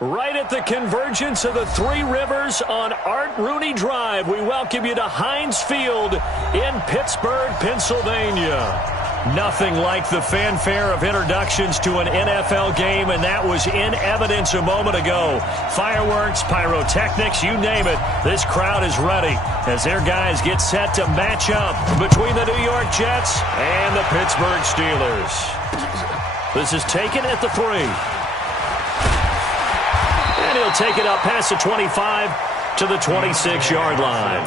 Right at the convergence of the Three Rivers on Art Rooney Drive, we welcome you to Heinz Field in Pittsburgh, Pennsylvania. Nothing like the fanfare of introductions to an NFL game, and that was in evidence a moment ago. Fireworks, pyrotechnics, you name it. This crowd is ready as their guys get set to match up between the New York Jets and the Pittsburgh Steelers. This is taken at the 3. And he'll take it up past the 25 to the 26-yard line.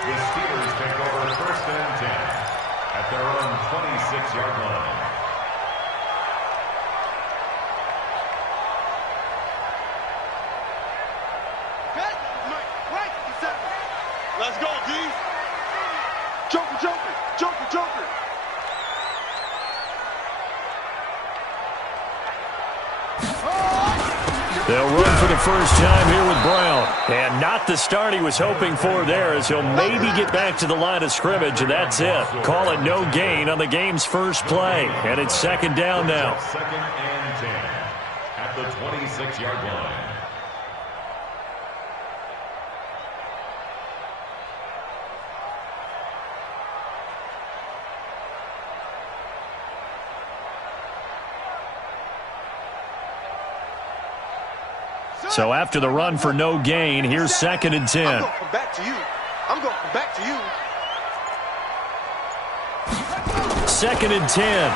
The Steelers take over 1st and 10 at their own 26-yard line. Let's go, D. Joker, Joker, Joker, Joker. They'll run for the first time here with Brown. And not the start he was hoping for there, as he'll maybe get back to the line of scrimmage, and that's it. Call it no gain on the game's first play. And it's 2nd down now. 2nd and 10 at the 26-yard line. So after the run for no gain, here's 2nd and 10. I'm going back to you. I'm going back to you. 2nd and 10.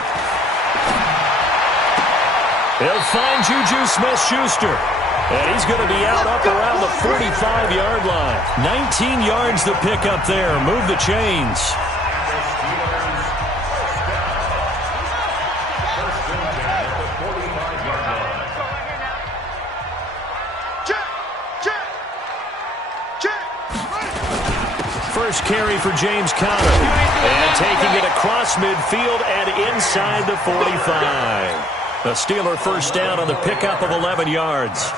He'll find Juju Smith-Schuster. And he's going to be out up around the 45-yard line. 19 yards to pick up there. Move the chains. First carry for James Conner. And taking it across midfield and inside the 45. A Steeler first down on the pickup of 11 yards.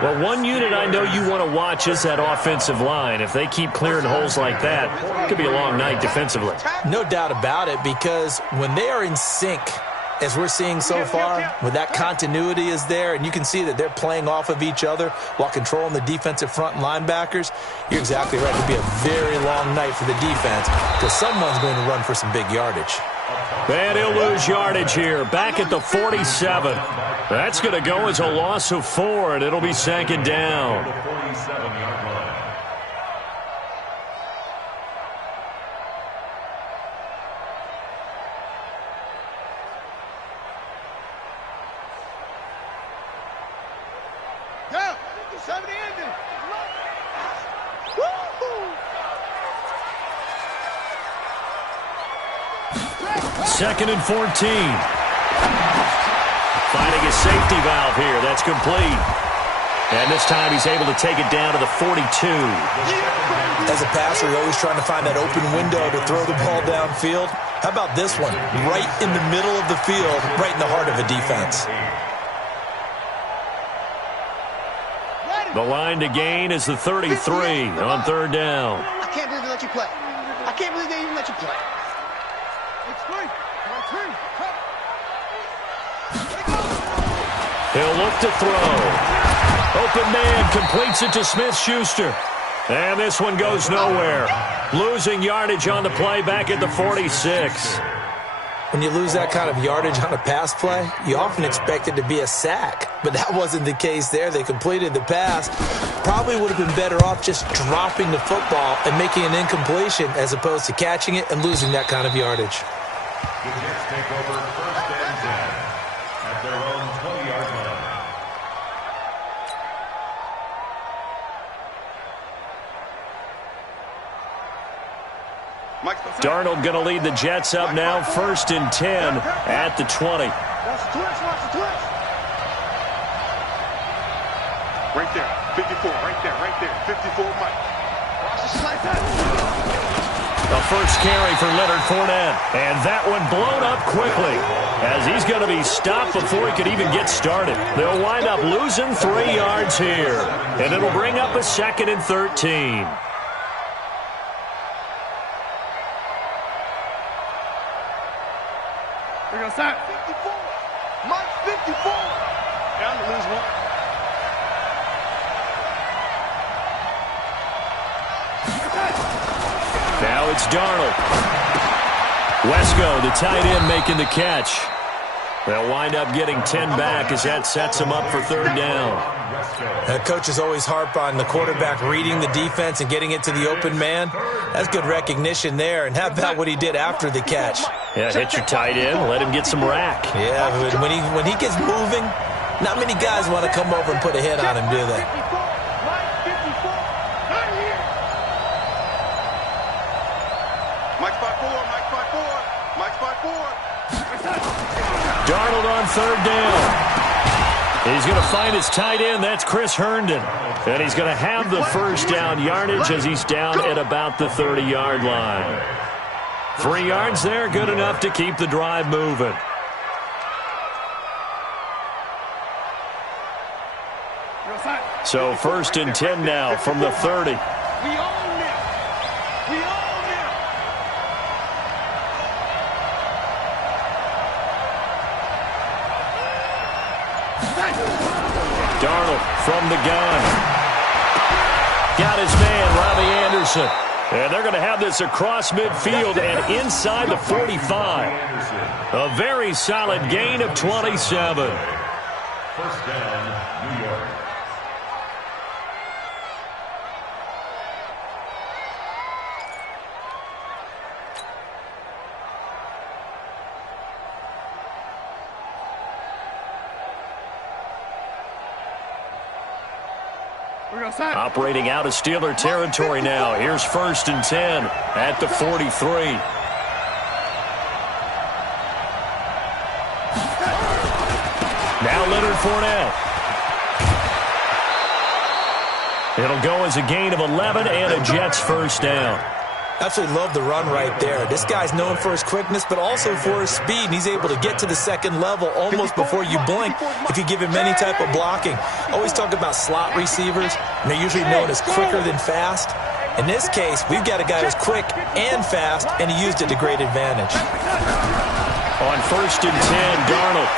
Well, one unit I know you want to watch is that offensive line. If they keep clearing holes like that, it could be a long night defensively. No doubt about it, because when they are in sync, as we're seeing so far, when that continuity is there and you can see that they're playing off of each other while controlling the defensive front linebackers, you're exactly right. It'll be a very long night for the defense because someone's going to run for some big yardage. And he'll lose yardage here, back at the 47. That's going to go as a loss of 4, and it'll be 2nd down. The 47-yard line. Yeah, 70 ended. Second and 14. Finding a safety valve here. That's complete. And this time he's able to take it down to the 42. As a passer, you're always trying to find that open window to throw the ball downfield. How about this one? Right in the middle of the field, right in the heart of a defense. The line to gain is the 33 on 3rd down. I can't believe they let you play. I can't believe they even let you play. He'll look to throw. Open man completes it to Smith-Schuster. And this one goes nowhere. Losing yardage on the play back at the 46. When you lose that kind of yardage on a pass play, you often expect it to be a sack. But that wasn't the case there. They completed the pass. Probably would have been better off just dropping the football and making an incompletion as opposed to catching it and losing that kind of yardage. The Jets take over 1st and 10 at their own 20-yard line. Darnold going to lead the Jets up now, 1st and 10 at the 20. Watch the twist, watch the twist. Right there, 54, right there, 54, Mike. Watch the snipe that. The first carry for Leonard Fournette. And that one blown up quickly as he's going to be stopped before he could even get started. They'll wind up losing 3 yards here. And it'll bring up a 2nd and 13. We're going to start. 54. Mike, 54. Down to lose 1. Now it's Darnold. Wesco, the tight end, making the catch. They'll wind up getting 10 back as that sets them up for third down. Coaches always harp on the quarterback reading the defense and getting it to the open man. That's good recognition there. And how about what he did after the catch? Yeah, hit your tight end, let him get some rack. Yeah, when he gets moving, not many guys want to come over and put a hit on him, do they? Darnold on third down. He's going to find his tight end. That's Chris Herndon. And he's going to have the first down yardage as he's down at about the 30-yard line. 3 yards there, good enough to keep the drive moving. So 1st and 10 now from the 30. Darnold from the gun. Got his man, Robbie Anderson. And they're going to have this across midfield and inside the 45. A very solid gain of 27. First down, New York. Operating out of Steeler territory now. Here's 1st and 10 at the 43. Now Leonard Fournette. It'll go as a gain of 11 and a Jets first down. Absolutely love the run right there. This guy's known for his quickness, but also for his speed. And he's able to get to the second level almost before you blink if you give him any type of blocking. Always talk about slot receivers, and they're usually known as quicker than fast. In this case, we've got a guy who's quick and fast, and he used it to great advantage. On 1st and 10, Darnold.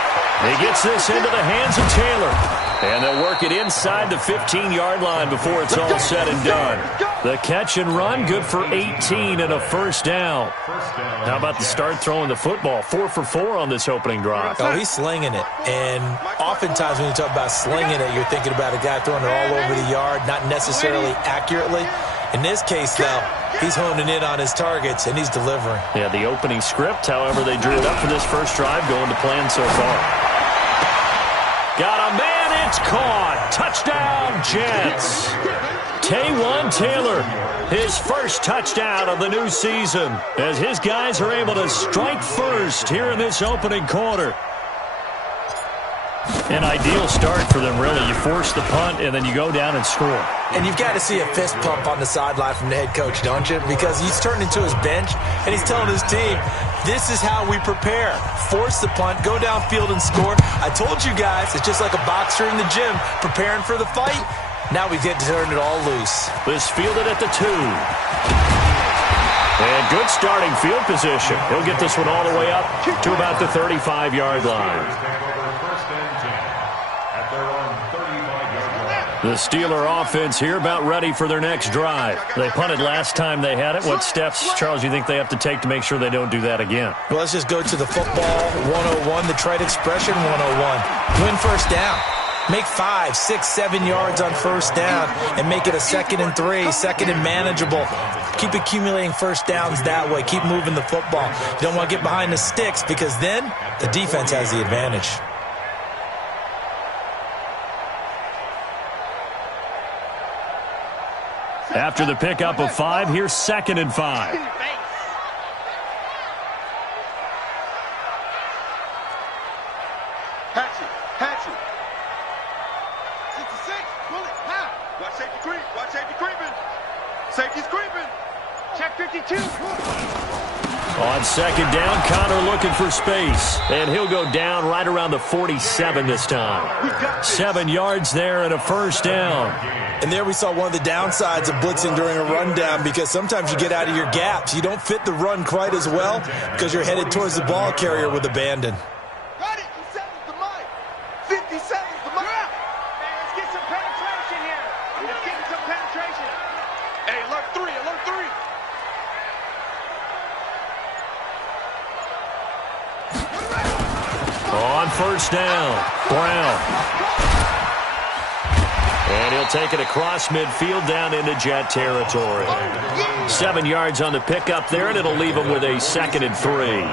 He gets this into the hands of Taylor. And they'll work it inside the 15-yard line before it's all said and done. The catch and run, good for 18 and a first down. How about the start throwing the football? 4 for 4 on this opening drive. Oh, he's slinging it. And oftentimes when you talk about slinging it, you're thinking about a guy throwing it all over the yard, not necessarily accurately. In this case, though, he's honing in on his targets, and he's delivering. Yeah, the opening script, however, they drew it up for this first drive, going to plan so far. Got a man, it's caught. Touchdown, Jets. Taywan Taylor, his first touchdown of the new season, as his guys are able to strike first here in this opening quarter. An ideal start for them, really. You force the punt, and then you go down and score. And you've got to see a fist pump on the sideline from the head coach, don't you? Because he's turned into his bench, and he's telling his team, this is how we prepare. Force the punt, go downfield and score. I told you guys, it's just like a boxer in the gym preparing for the fight. Now we get to turn it all loose. This fielded at the 2. And good starting field position. He'll get this one all the way up to about the 35-yard line. The Steeler offense here about ready for their next drive. They punted last time they had it. What steps, Charles, you think they have to take to make sure they don't do that again? Well, let's just go to the football 101, the trade expression 101. Win first down. Make 5, 6, 7 yards on first down and make it a 2nd and 3, 2nd and manageable. Keep accumulating first downs that way. Keep moving the football. You don't want to get behind the sticks because then the defense has the advantage. After the pickup of 5, here's 2nd and 5. Hatchet. 66, pull it, pow. Watch safety creep, watch safety creeping. Safety's creeping. Check 52. On 2nd down, Connor looking for space. And he'll go down right around the 47 this time. 7 yards there and a first down. And there we saw one of the downsides of blitzing during a rundown because sometimes you get out of your gaps. You don't fit the run quite as well because you're headed towards the ball carrier with abandon. Got it. 7 the mic. 57 the mic. Hey, let's get some penetration here. Let's get some penetration. Hey, alert 3, alert 3. first down. Brown. And he'll take it across midfield down into Jet territory. 7 yards on the pickup there, and it'll leave him with a 2nd and 3.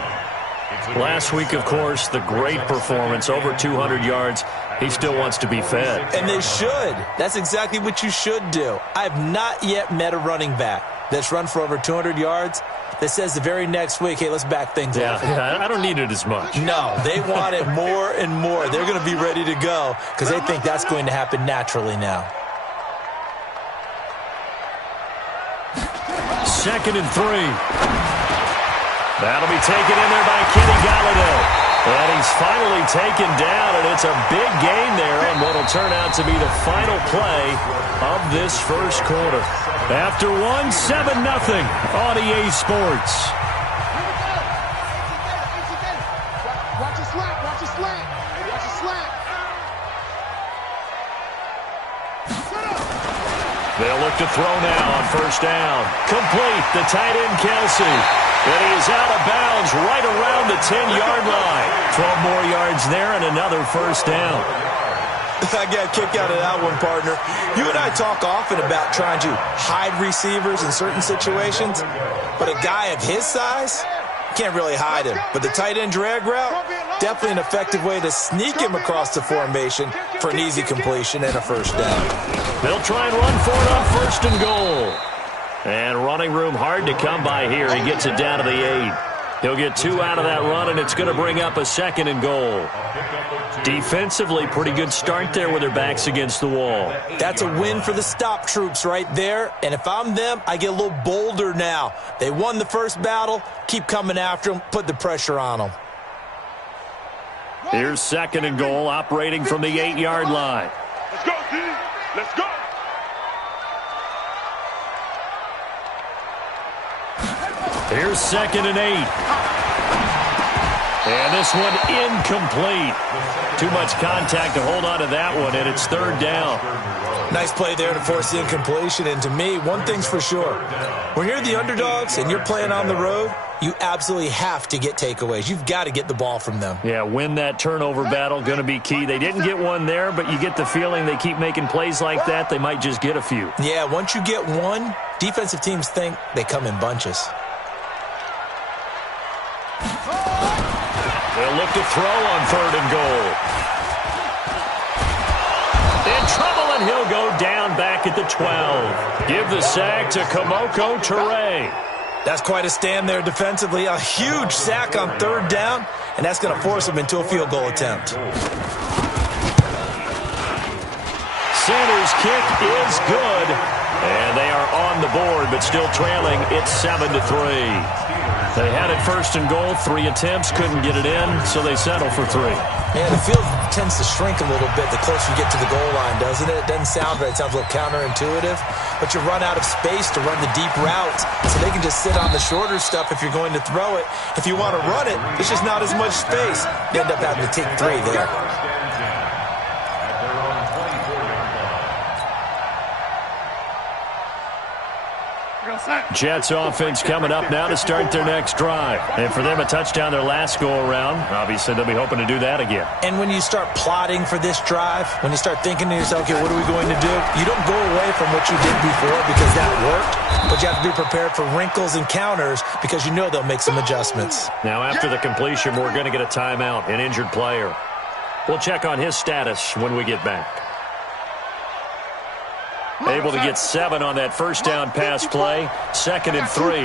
Last week, of course, the great performance, over 200 yards. He still wants to be fed. And they should. That's exactly what you should do. I have not yet met a running back that's run for over 200 yards that says the very next week, hey, let's back things up. Yeah, I don't need it as much. No, they want it more and more. They're going to be ready to go because they think that's going to happen naturally now. 2nd and 3. That'll be taken in there by Kenny Galladay. And he's finally taken down, and it's a big gain there on what will turn out to be the final play of this first quarter. After 1, 7-0 on EA Sports. Watch it slant, watch it slant, watch it slant. They'll look to throw now on first down. Complete, the tight end Kelsey. And he is out of bounds right around the 10-yard line. 12 more yards there and another first down. I got a kick out of that one, partner. You and I talk often about trying to hide receivers in certain situations, but a guy of his size can't really hide him. But the tight end drag route, definitely an effective way to sneak him across the formation for an easy completion and a first down. They'll try and run for it on 1st and goal. And running room hard to come by here. He gets it down to the 8. He'll get 2 out of that run, and it's going to bring up a 2nd and goal. Defensively, pretty good start there with their backs against the wall. That's a win for the stop troops right there. And if I'm them, I get a little bolder now. They won the first battle. Keep coming after them. Put the pressure on them. Here's 2nd and goal, operating from the 8-yard line. Let's go, D. Let's go. Here's 2nd and 8. And this one incomplete. Too much contact to hold on to that one, and it's 3rd down. Nice play there to force the incompletion. And to me, one thing's for sure. When you're the underdogs and you're playing on the road, you absolutely have to get takeaways. You've got to get the ball from them. Yeah, win that turnover battle, going to be key. They didn't get one there, but you get the feeling they keep making plays like that, they might just get a few. Yeah, once you get one, defensive teams think they come in bunches. They'll look to throw on 3rd and goal. In trouble, and he'll go down back at the 12. Give the sack to Kamoko Toure. That's quite a stand there defensively. A huge sack on 3rd down, and that's going to force him into a field goal attempt. Sanders' kick is good, and they are on the board, but still trailing. It's 7-3. They had it 1st and goal, 3 attempts, couldn't get it in, so they settle for 3. Yeah, the field tends to shrink a little bit the closer you get to the goal line, doesn't it? It doesn't sound right. It sounds a little counterintuitive, but you run out of space to run the deep routes, so they can just sit on the shorter stuff if you're going to throw it. If you want to run it, there's just not as much space. You end up having to take 3 there. Jets offense coming up now to start their next drive. And for them, a touchdown their last go-around. Obviously, they'll be hoping to do that again. And when you start plotting for this drive, when you start thinking to yourself, okay, what are we going to do? You don't go away from what you did before because that worked, but you have to be prepared for wrinkles and counters because you know they'll make some adjustments. Now, after the completion, we're going to get a timeout, an injured player. We'll check on his status when we get back. Able to get 7 on that first down pass play. 2nd and 3.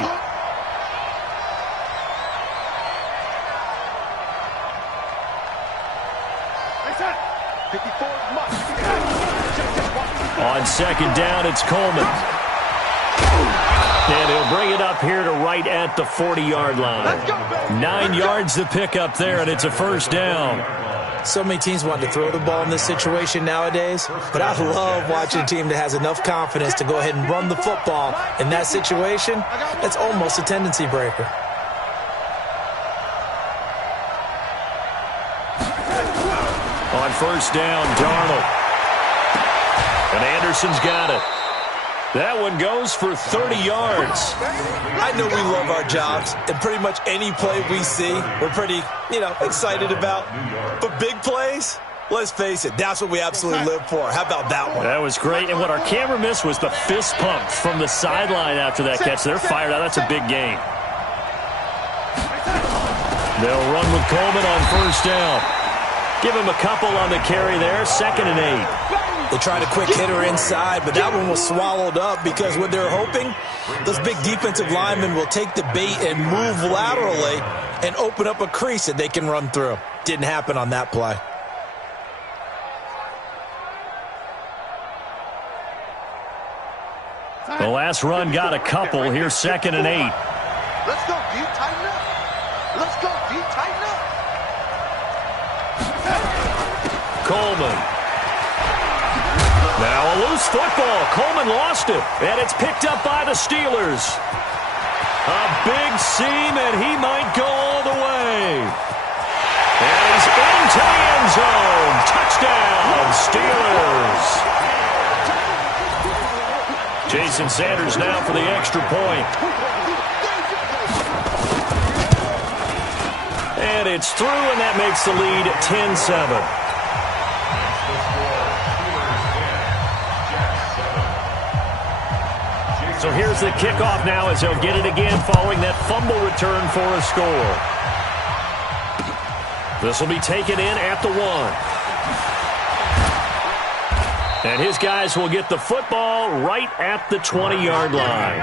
On 2nd down, it's Coleman. And he'll bring it up here to right at the 40-yard line. 9 yards to pick up there, and it's a first down. So many teams want to throw the ball in this situation nowadays, but I love watching a team that has enough confidence to go ahead and run the football. In that situation, that's almost a tendency breaker. On first down, Darnold. And Anderson's got it. That one goes for 30 yards. I know we love our jobs, and pretty much any play we see, we're pretty, excited about. But big plays, let's face it, that's what we absolutely live for. How about that one? That was great, and what our camera missed was the fist pump from the sideline after that catch. They're fired out. That's a big gain. They'll run with Coleman on first down. Give him a couple on the carry there, 2nd and 8. They tried a quick hitter inside, but that one was swallowed up because what they're hoping, those big defensive linemen will take the bait and move laterally and open up a crease that they can run through. Didn't happen on that play. The last run got a couple. Here's 2nd and 8. Let's go, D. Tighten up. Let's go, D. Tighten up. Coleman. Now a loose football. Coleman lost it, and it's picked up by the Steelers. A big seam, and he might go all the way. And he's into the end zone. Touchdown, Steelers. Jason Sanders now for the extra point. And it's through, and that makes the lead 10-7. So here's the kickoff now as they'll get it again following that fumble return for a score. This will be taken in at the 1. And his guys will get the football right at the 20-yard line.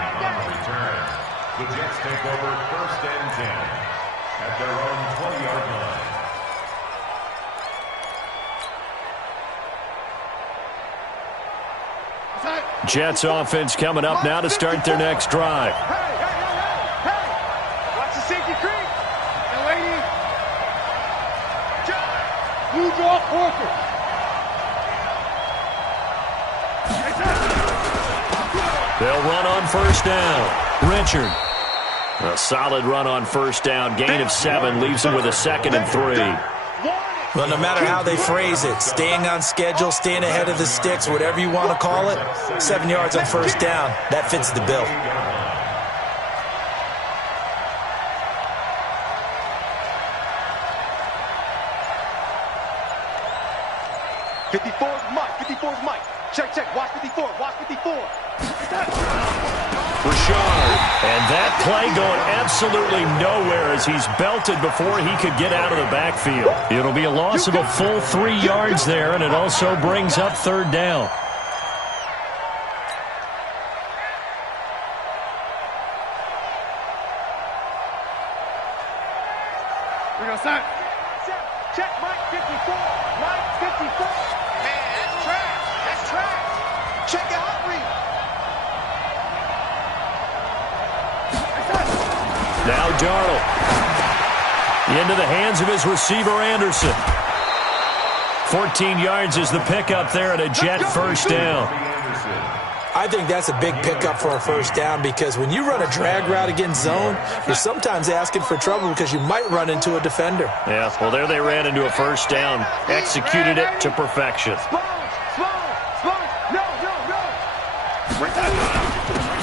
The Jets take over 1st and 10 at their own 20-yard line. Jets offense coming up now to start their next drive. Hey! Watch the safety creep. And lady. Blue draw Porker. They'll run on first down. Richard. A solid run on first down. Gain of 7 leaves him with a 2nd and 3. Well, no matter how they phrase it, staying on schedule, staying ahead of the sticks, whatever you want to call it, 7 yards on first down, that fits the bill. '54's Mike. Check. Watch 54. Watch 54. Rashard. And that play going absolutely nowhere as he's belted before he could get out of the backfield. It'll be a loss of a full 3 yards there, and it also brings up 3rd down. We go, son. Check Mike 54. Mike 54. Man, that's trash. That's trash. Check it out, Reed. Now Darnold. Into the hands of his receiver, Anderson. 14 yards is the pickup there at a Jet first down. I think that's a big pickup for a first down because when you run a drag route against zone, you're sometimes asking for trouble because you might run into a defender. Yeah, well, there they ran into a first down. Executed it to perfection.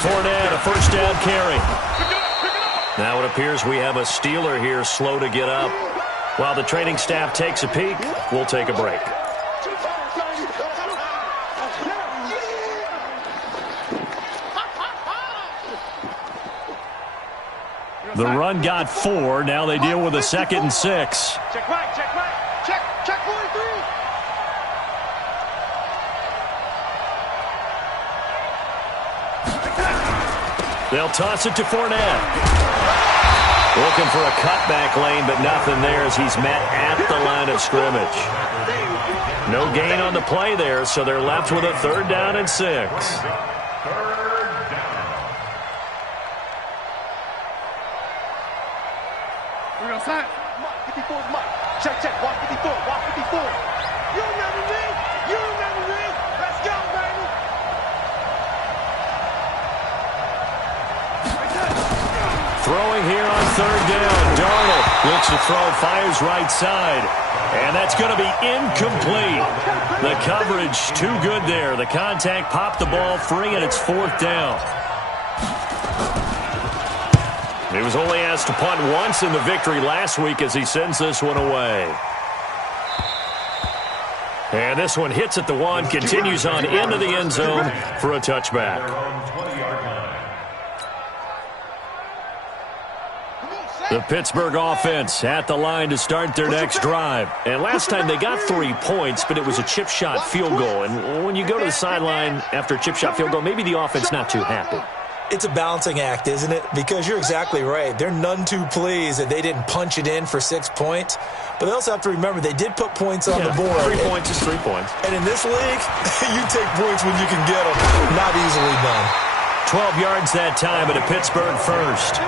Fournette, a first down carry. Now it appears we have a Steeler here slow to get up. While the training staff takes a peek, we'll take a break. The run got 4. Now they deal with a 2nd and 6. Check right. Check 43. They'll toss it to Fournette. Looking for a cutback lane, but nothing there as he's met at the line of scrimmage. No gain on the play there, so they're left with a 3rd down and 6. We're going to sign. 54's Mike. Check. Watch 54. Watch 54. You remember me. Let's go, baby. Throwing here on 3rd down. Darnold Looks to throw, fires right side. And that's going to be incomplete. The coverage too good there. The contact popped the ball free, and it's 4th down. He was only asked to punt once in the victory last week as he sends this one away. And this one hits at the 1, continues on into the end zone for a touchback. The Pittsburgh offense at the line to start their next drive. And last time they got 3 points, but it was a chip shot field goal. And when you go to the sideline after a chip shot field goal, maybe the offense not too happy. It's a balancing act, isn't it? Because you're exactly right. They're none too pleased that they didn't punch it in for 6 points. But they also have to remember they did put points on the board. 3 points is 3 points. And in this league, you take points when you can get them. Not easily done. 12 yards that time, but a Pittsburgh first.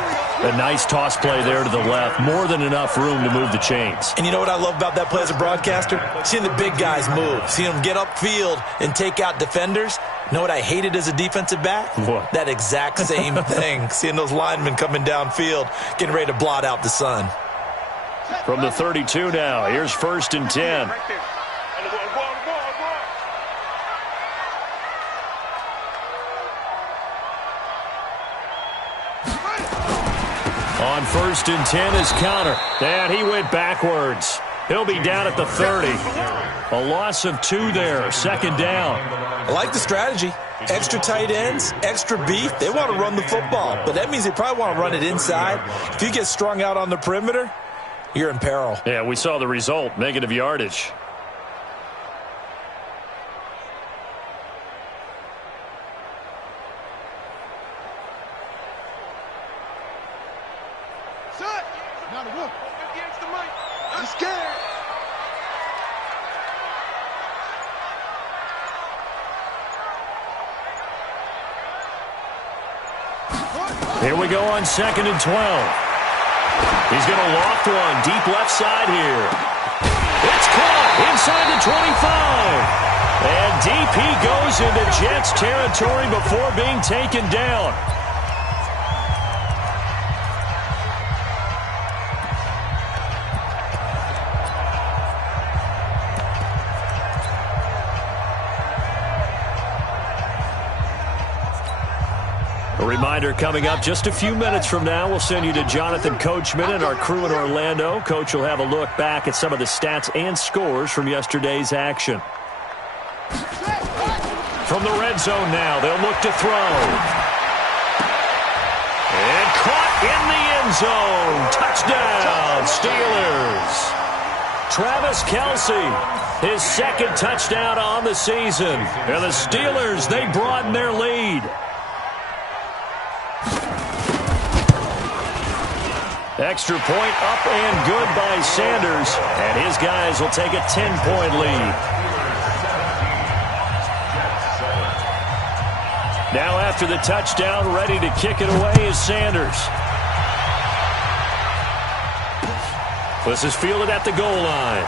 A nice toss play there to the left. More than enough room to move the chains. And you know what I love about that play as a broadcaster? Seeing the big guys move. Seeing them get upfield and take out defenders. You know what I hated as a defensive back? What? That exact same thing. Seeing those linemen coming downfield, getting ready to blot out the sun. From the 32 now, here's 1st and 10. On 1st and 10 is Connor. And he went backwards. He'll be down at the 30. A loss of 2 there, 2nd down. I like the strategy. Extra tight ends, extra beef. They want to run the football, but that means they probably want to run it inside. If you get strung out on the perimeter, you're in peril. Yeah, we saw the result, negative yardage. Not a whoop. Against the mic. I'm scared. Here we go on 2nd and 12. He's going to loft one deep left side here. It's caught inside the 25. And deep he goes into Jets territory before being taken down. A reminder coming up just a few minutes from now, we'll send you to Jonathan Coachman and our crew in Orlando. Coach will have a look back at some of the stats and scores from yesterday's action. From the red zone now, they'll look to throw. And caught in the end zone. Touchdown, Steelers. Travis Kelce, his 2nd touchdown on the season. And the Steelers, they broaden their lead. Extra point up and good by Sanders. And his guys will take a 10-point lead. Now after the touchdown, ready to kick it away is Sanders. This is fielded at the goal line.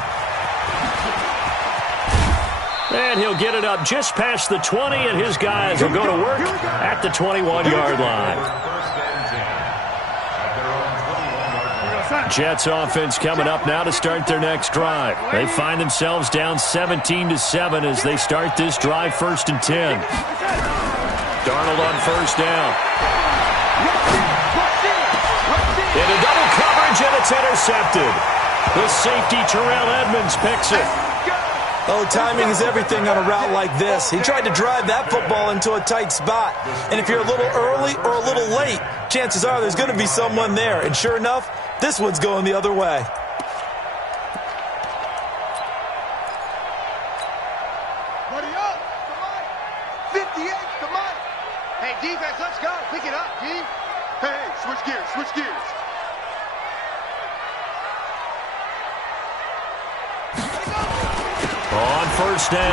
And he'll get it up just past the 20, and his guys will go to work at the 21-yard line. Jets offense coming up now to start their next drive. They find themselves down 17-7 as they start this drive, 1st and 10. Darnold on 1st down. Into double coverage, and it's intercepted. The safety, Terrell Edmonds, picks it. Oh, timing is everything on a route like this. He tried to drive that football into a tight spot. And if you're a little early or a little late, chances are there's going to be someone there. And sure enough, this one's going the other way. Buddy up. Come on. 58. Come on. Hey, defense, let's go. Pick it up, D. Hey, switch gears. Switch gears. On 1st down,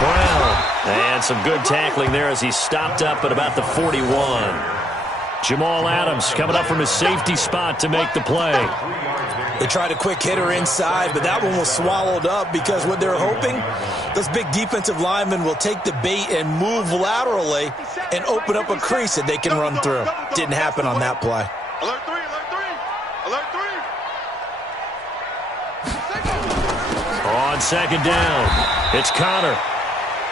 Brown. And some good tackling there as he stopped up at about the 41. Jamal Adams coming up from his safety spot to make the play. They tried a quick hitter inside, but that one was swallowed up because what they're hoping, those big defensive linemen will take the bait and move laterally and open up a crease that they can run through. Didn't happen on that play. Alert 3, alert 3. Alert 3. second down. It's Connor.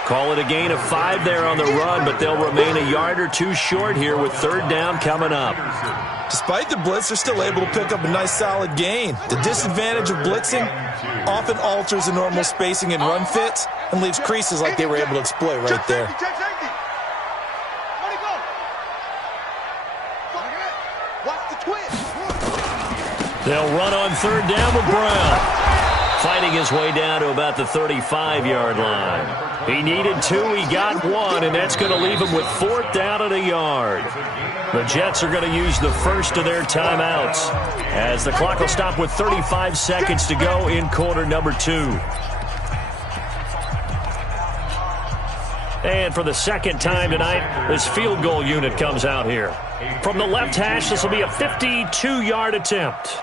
Call it a gain of 5 there on the run, but they'll remain a yard or two short here with third down coming up. Despite the blitz, they're still able to pick up a nice solid gain. The disadvantage of blitzing often alters the normal spacing and run fits and leaves creases like they were able to exploit right there. They'll run on third down with Brown. Fighting his way down to about the 35-yard line. He needed 2, he got 1, and that's going to leave him with fourth down and a yard. The Jets are going to use the first of their timeouts as the clock will stop with 35 seconds to go in quarter number 2. And for the second time tonight, this field goal unit comes out here. From the left hash, this will be a 52-yard attempt.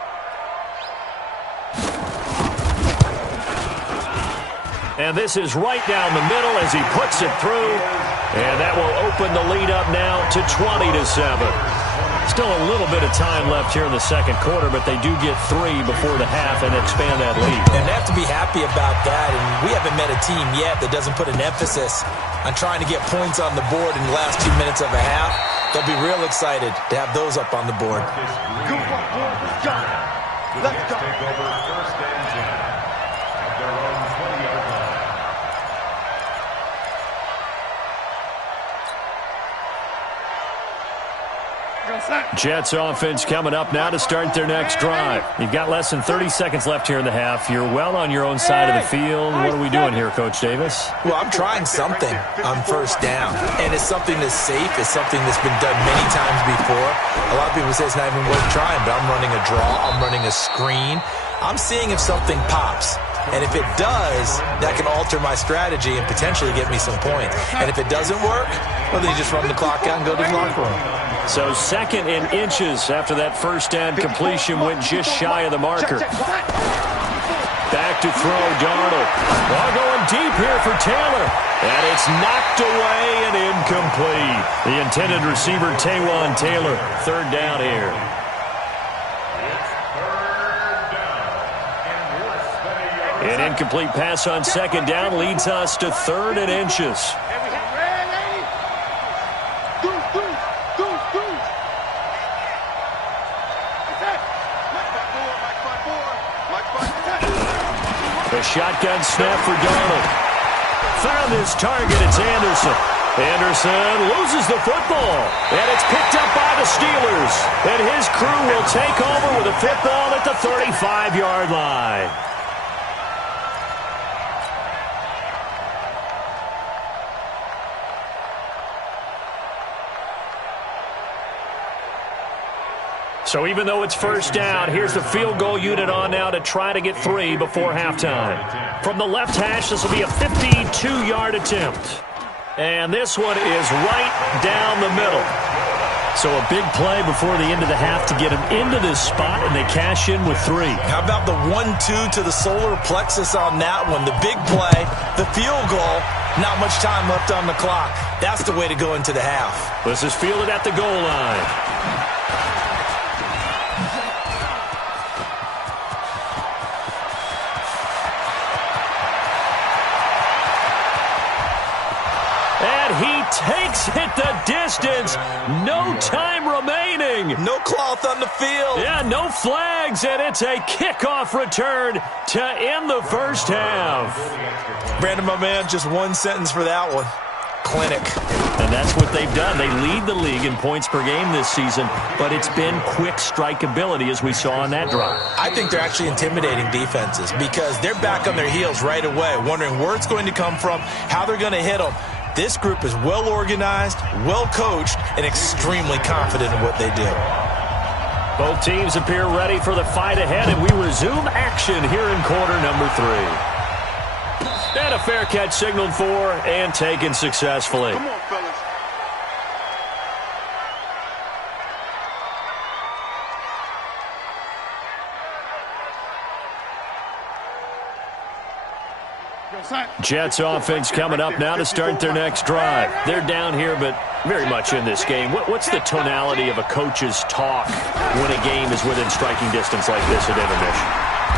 And this is right down the middle as he puts it through. And that will open the lead up now to 20-7. Still a little bit of time left here in the second quarter, but they do get 3 before the half and expand that lead. And they have to be happy about that. And we haven't met a team yet that doesn't put an emphasis on trying to get points on the board in the last 2 minutes of a half. They'll be real excited to have those up on the board. Let's go. Take over first and 10 at their own 20-yard line. Jets offense coming up now to start their next drive. You've got less than 30 seconds left here in the half. You're well on your own side of the field. What are we doing here, Coach Davis? Well, I'm trying something on first down, and it's something that's safe. It's something that's been done many times before. A lot of people say it's not even worth trying, but I'm running a draw. I'm running a screen. I'm seeing if something pops. And if it does, that can alter my strategy and potentially get me some points. And if it doesn't work, well, then you just run the clock out and go to the locker room. So second and inches after that first down completion went just shy of the marker. Back to throw, Darnold. Ball going deep here for Taylor. And it's knocked away and incomplete. The intended receiver, Taywan Taylor. Third down here. An incomplete pass on second down leads us to third and inches. The shotgun snap for Darnold. Found his target. It's Anderson. Anderson loses the football. And it's picked up by the Steelers. And his crew will take over with a football at the 35-yard line. So even though it's first down, here's the field goal unit on now to try to get 3 before halftime. From the left hash, this will be a 52-yard attempt. And this one is right down the middle. So a big play before the end of the half to get them into this spot, and they cash in with 3. How about the 1-2 to the solar plexus on that one? The big play, the field goal, not much time left on the clock. That's the way to go into the half. This is fielded at the goal line. Takes it the distance. No time remaining. No cloth on the field. Yeah, no flags, and it's a kickoff return to end the first half. Brandon, my man, just one sentence for that one. Clinic. And that's what they've done. They lead the league in points per game this season, but it's been quick strikeability as we saw on that drive. I think they're actually intimidating defenses because they're back on their heels right away, wondering where it's going to come from, how they're going to hit them. This group is well organized, well coached, and extremely confident in what they do. Both teams appear ready for the fight ahead, and we resume action here in quarter number 3. And a fair catch signaled for and taken successfully. Come on, fellas. Jets offense coming up now to start their next drive. They're down here, but very much in this game. What's the tonality of a coach's talk when a game is within striking distance like this at intermission?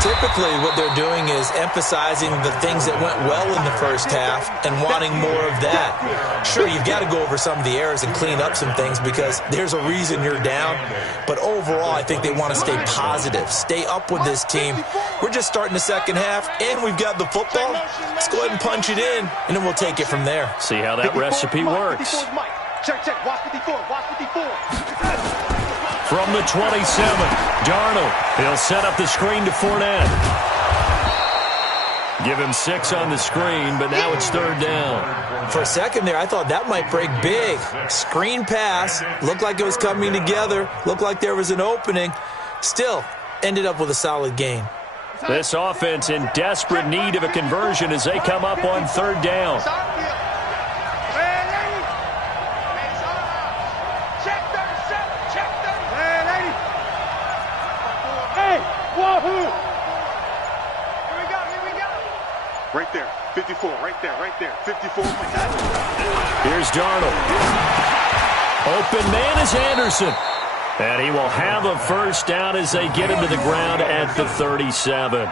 Typically, what they're doing is emphasizing the things that went well in the first half and wanting more of that. Sure, you've got to go over some of the errors and clean up some things because there's a reason you're down. But overall, I think they want to stay positive, stay up with this team. We're just starting the second half, and we've got the football. Let's go ahead and punch it in, and then we'll take it from there. See how that recipe works. Check, watch 54, watch 54. From the 27, Darnold. He'll set up the screen to Fournette. Give him 6 on the screen, but now it's third down. For a second there, I thought that might break big. Screen pass, looked like it was coming together, looked like there was an opening. Still, ended up with a solid gain. This offense in desperate need of a conversion as they come up on third down. Right there, 54, right there, 54. Here's Darnold. Open man is Anderson. And he will have a first down as they get him to the ground at the 37.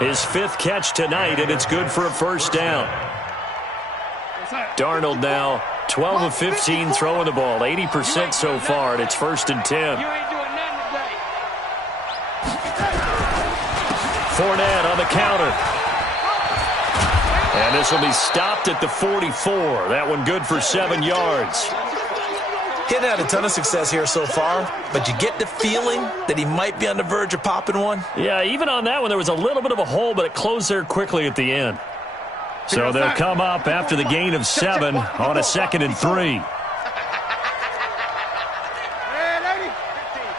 His 5th catch tonight, and it's good for a first down. Darnold now 12 of 15 throwing the ball, 80% so far, and it's 1st and 10. Fournette on the counter. And this will be stopped at the 44. That one good for 7 yards. He hadn't had a ton of success here so far, but you get the feeling that he might be on the verge of popping one. Yeah, even on that one, there was a little bit of a hole, but it closed there quickly at the end. So they'll come up after the gain of 7 on a 2nd and 3.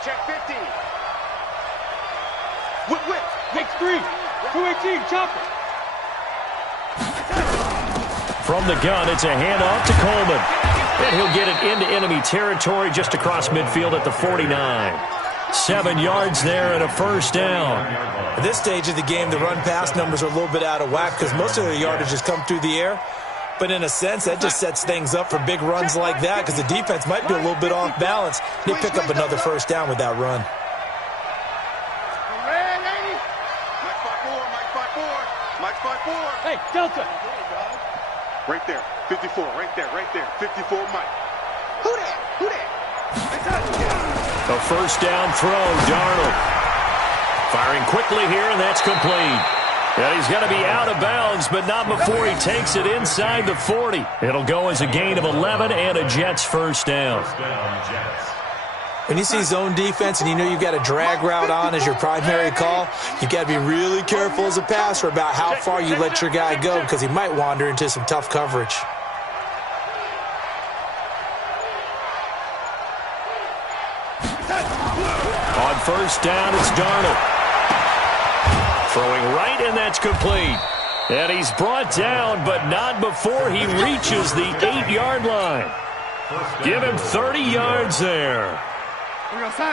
Check 50. Whip. Next 3. 218, chopper. From the gun, it's a handoff to Coleman. And he'll get it into enemy territory just across midfield at the 49. 7 yards there and a first down. At this stage of the game, the run-pass numbers are a little bit out of whack because most of the yardage has come through the air. But in a sense, that just sets things up for big runs like that because the defense might be a little bit off balance. They pick up another first down with that run. Mike 5-4. Hey, Delta. Right there, 54, right there, 54, Mike. Who that? A first down throw, Darnold. Firing quickly here, and that's complete. And he's going to be out of bounds, but not before he takes it inside the 40. It'll go as a gain of 11 and a Jets first down. When you see zone defense and you know you've got a drag route on as your primary call, you've got to be really careful as a passer about how far you let your guy go because he might wander into some tough coverage. On first down, it's Darnold. Throwing right, and that's complete. And he's brought down, but not before he reaches the 8-yard line. Give him 30 yards there.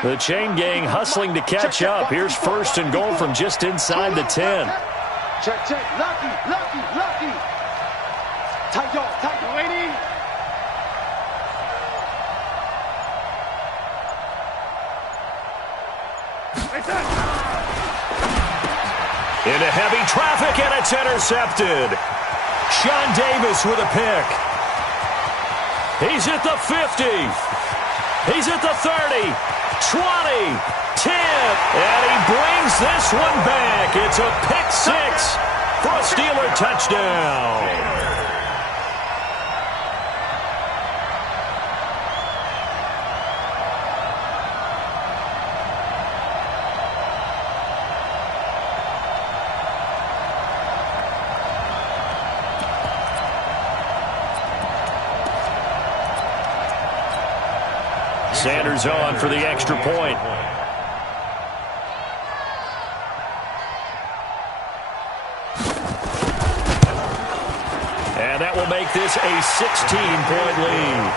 The chain gang hustling to catch up. Here's 1st and goal from just inside the 10. Check. Lucky. Tight y'all, waiting. Into heavy traffic, and it's intercepted. Sean Davis with a pick. He's at the 50. He's at the 30, 20, 10, and he brings this one back. It's a pick 6 for a Steeler touchdown. Sanders on for the extra point. And that will make this a 16-point lead.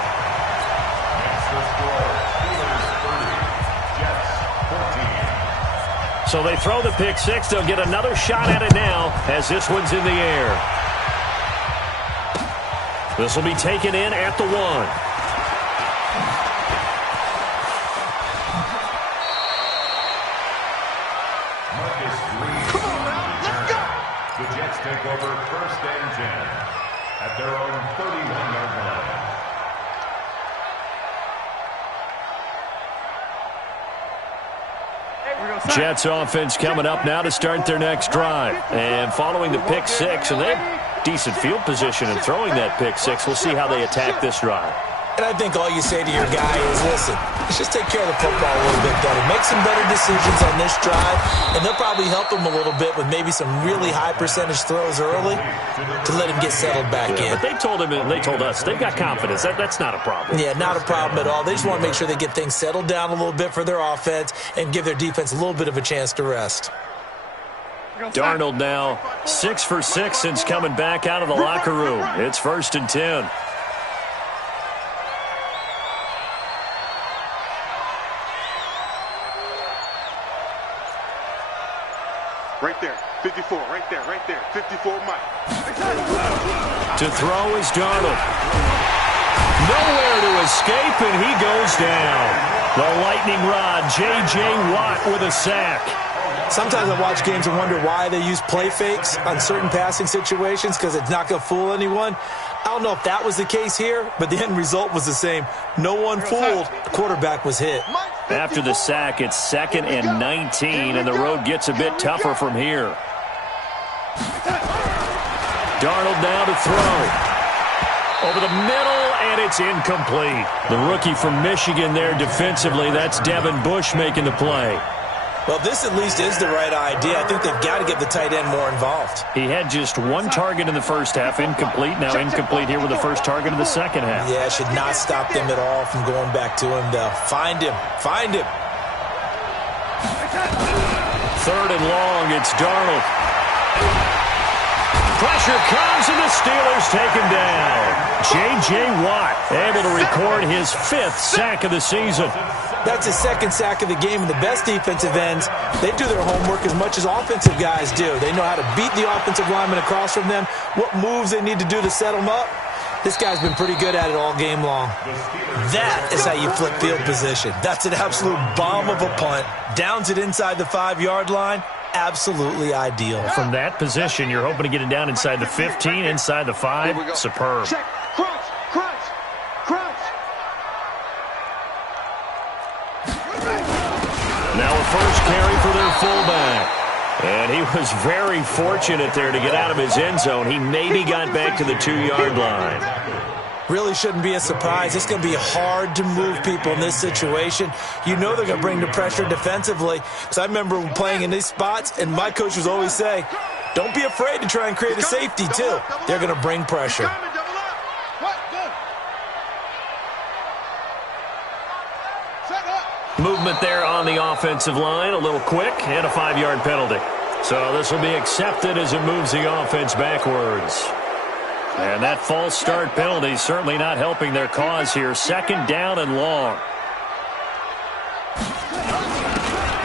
So they throw the pick 6. They'll get another shot at it now as this one's in the air. This will be taken in at the 1. Jets offense coming up now to start their next drive. And following the pick six, and they have decent field position in throwing that pick six. We'll see how they attack this drive. And I think all you say to your guy is, listen, let's just take care of the football a little bit better. Make some better decisions on this drive, and they'll probably help him a little bit with maybe some really high percentage throws early to let him get settled back in. But they told him, and they told us, they've got confidence. That's not a problem. Yeah, not a problem at all. They just want to make sure they get things settled down a little bit for their offense and give their defense a little bit of a chance to rest. Darnold now 6 for 6 since coming back out of the locker room. It's 1st and 10. Right there, 54, right there, 54 Mike. To throw is Darnold. Nowhere to escape, and he goes down. The lightning rod, J.J. Watt with a sack. Sometimes I watch games and wonder why they use play fakes on certain passing situations because it's not going to fool anyone. I don't know if that was the case here, but the end result was the same. No one fooled. The quarterback was hit. After the sack, it's 2nd and 19, and the road gets a bit tougher from here. Darnold now to throw. Over the middle, and it's incomplete. The rookie from Michigan there defensively. That's Devin Bush making the play. Well, this at least is the right idea. I think they've got to get the tight end more involved. He had just one target in the first half, incomplete. Now incomplete here with the first target of the second half. Yeah, should not stop them at all from going back to him, though. Find him. Find him. 3rd and long, it's Darnold. Pressure comes, and the Steelers take him down. J.J. Watt able to record his 5th sack of the season. That's his 2nd sack of the game, and the best defensive ends, they do their homework as much as offensive guys do. They know how to beat the offensive lineman across from them, what moves they need to do to set them up. This guy's been pretty good at it all game long. That is how you flip field position. That's an absolute bomb of a punt. Downs it inside the 5-yard line. Absolutely ideal. From that position, you're hoping to get it down inside the 15, inside the 5. Superb. Check, crunch, crunch, crunch. Now a first carry for their fullback. And he was very fortunate there to get out of his end zone. He maybe got back to the 2-yard line. Really shouldn't be a surprise. It's going to be hard to move people in this situation. You know they're going to bring the pressure defensively. Because I remember playing in these spots, and my coach would always say, don't be afraid to try and create a safety, too. They're going to bring pressure. Movement there on the offensive line, a little quick, and a 5-yard penalty. So this will be accepted as it moves the offense backwards. And that false start penalty certainly not helping their cause here. 2nd down and long.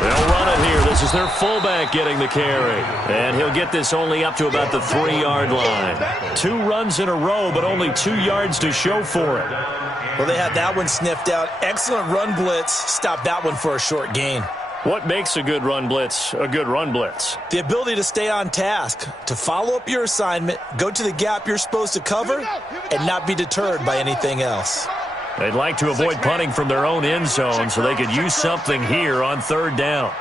They'll run it here. This is their fullback getting the carry. And he'll get this only up to about the 3-yard line. 2 runs in a row, but only 2 yards to show for it. Well, they had that one sniffed out. Excellent run blitz. Stopped that one for a short gain. What makes a good run blitz a good run blitz? The ability to stay on task, to follow up your assignment, go to the gap you're supposed to cover, and not be deterred by anything else. They'd like to avoid punting from their own end zone so they could use something here on 3rd down.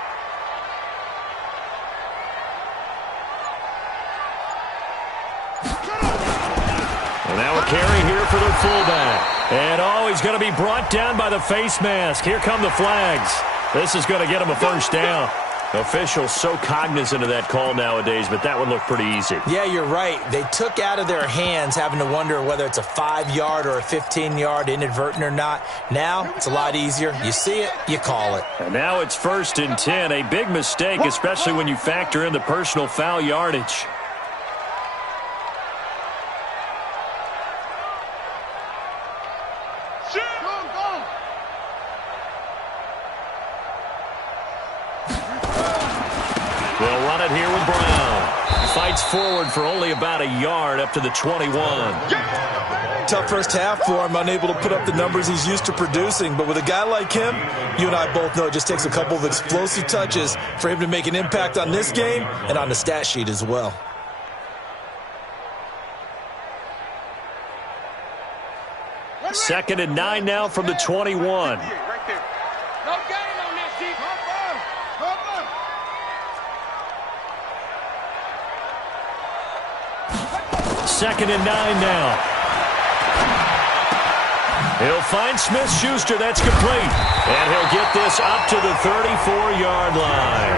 And now a carry here for their fullback. And he's going to be brought down by the face mask. Here come the flags. This is going to get him a 1st down. Officials so cognizant of that call nowadays, but that would look pretty easy. Yeah, you're right. They took out of their hands having to wonder whether it's a 5-yard or a 15-yard inadvertent or not. Now, it's a lot easier. You see it, you call it. And now it's 1st and 10. A big mistake, especially when you factor in the personal foul yardage. They'll run it here with Brown. Fights forward for only about a yard up to the 21. Tough first half for him, unable to put up the numbers he's used to producing. But with a guy like him, you and I both know it just takes a couple of explosive touches for him to make an impact on this game and on the stat sheet as well. Second and 9 now from the 21. No gain on this, Chief. 2nd and 9 now. He'll find Smith-Schuster. That's complete. And he'll get this up to the 34-yard line.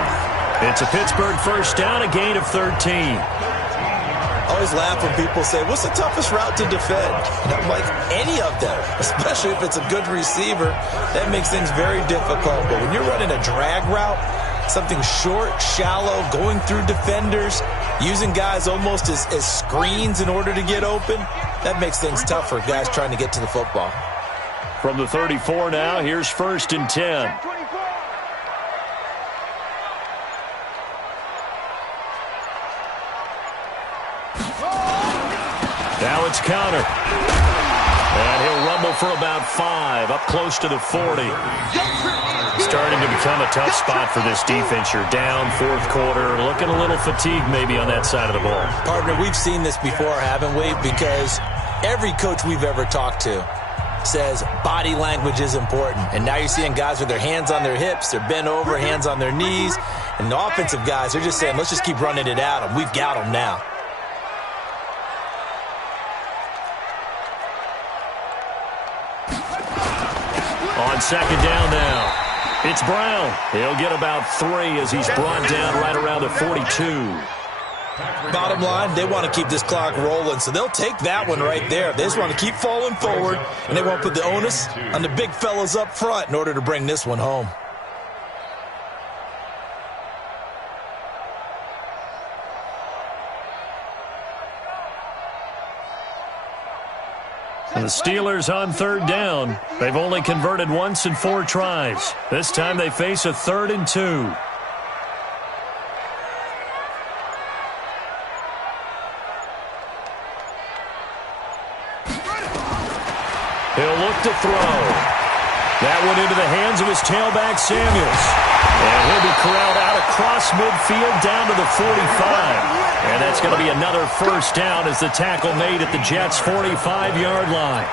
It's a Pittsburgh first down, a gain of 13. I always laugh when people say, what's the toughest route to defend? And I'm like, any of them, especially if it's a good receiver. That makes things very difficult. But when you're running a drag route, something short, shallow, going through defenders, using guys almost as screens in order to get open, that makes things tough for guys trying to get to the football. From the 34 now, here's 1st and 10. Now it's counter. And he'll rumble for about 5, up close to the 40. Starting to become a tough spot for this defense. You're down 4th quarter, looking a little fatigued maybe on that side of the ball. Partner, we've seen this before, haven't we? Because every coach we've ever talked to says body language is important. And now you're seeing guys with their hands on their hips, they're bent over, hands on their knees. And the offensive guys, they're just saying, let's just keep running it at them. We've got them now. On 2nd down now, it's Brown. He'll get about 3 as he's brought down right around the 42. Bottom line, they want to keep this clock rolling, so they'll take that one right there. They just want to keep falling forward, and they want to put the onus on the big fellas up front in order to bring this one home. The Steelers on 3rd down. They've only converted once in 4 tries. This time they face a 3rd and 2. He'll look to throw. That one into the hands of his tailback, Samuels. And he'll be corralled out across midfield down to the 45. And that's going to be another first down as the tackle made at the Jets' 45-yard line.